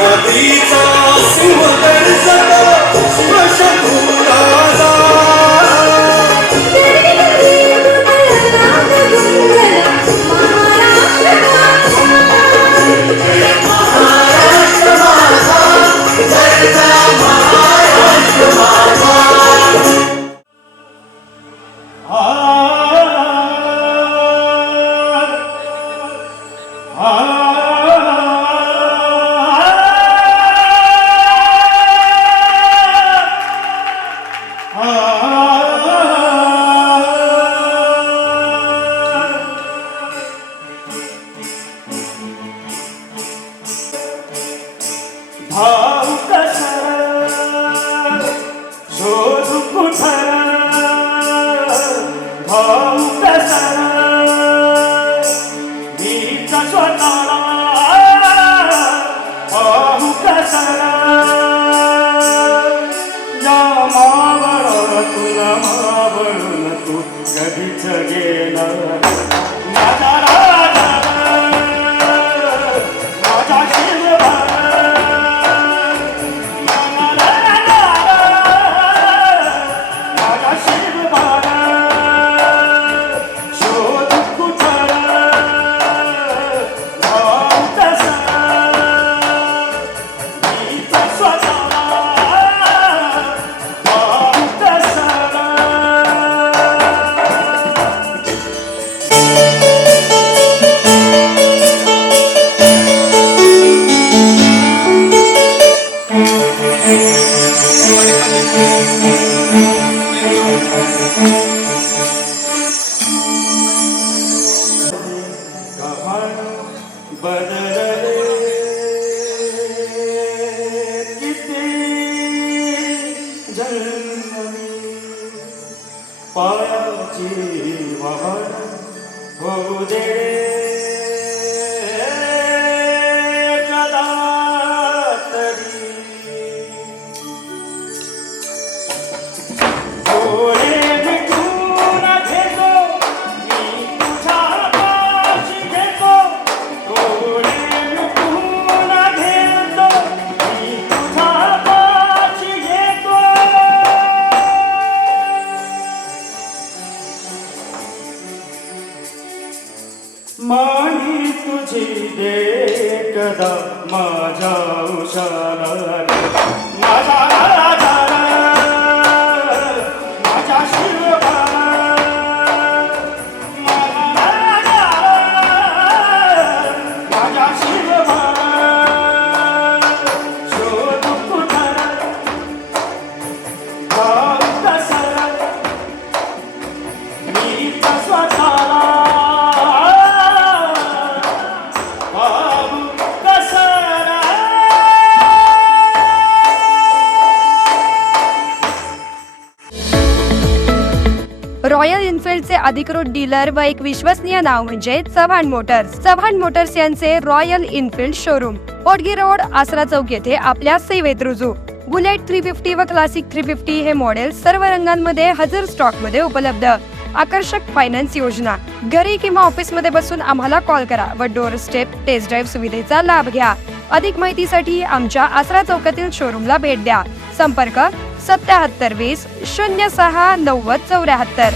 सह्याद्रीचा सिंह गर्जत स्मशानुराजा भाऊ कसा शोधू कुठं भाऊ कसा मीचा स्वतःला भाऊ कसा या मावळून तू कधीच गेला माझा राजा माझा शिवभा बदलले किती जन्मी पायाची वाहन होऊ दे कदा तरी डोळे मिटून घेतो मी तुझ्या पाशी घेतो माही तुझी दे कदा माझ्या उशाला माझा राजा माझा शिवबा माझा शिवबा शोध कुठं भाव कसा मीचा स्वतःला रॉयल एनफील्डचे अधिकृत डीलर व एक विश्वसनीय नाव म्हणजे चव्हाण मोटर्स. चव्हाण मोटर्स यांचे रॉयल एनफील्ड शोरूम पोटगी रोड, आसरा चौक येथे आपल्या सेवेत रुजू. बुलेट 350 व क्लासिक 350 हे मॉडेल सर्व रंगांमध्ये हजर स्टॉक मध्ये उपलब्ध. आकर्षक फायनान्स योजना. घरी किंवा ऑफिस मध्ये बसून आम्हाला कॉल करा व डोअर स्टेप टेस्ट ड्राईव्ह सुविधेचा लाभ घ्या. अधिक माहितीसाठी आमच्या आसरा चौकातील शोरूमला भेट द्या. संपर्क 7720 06 90 74.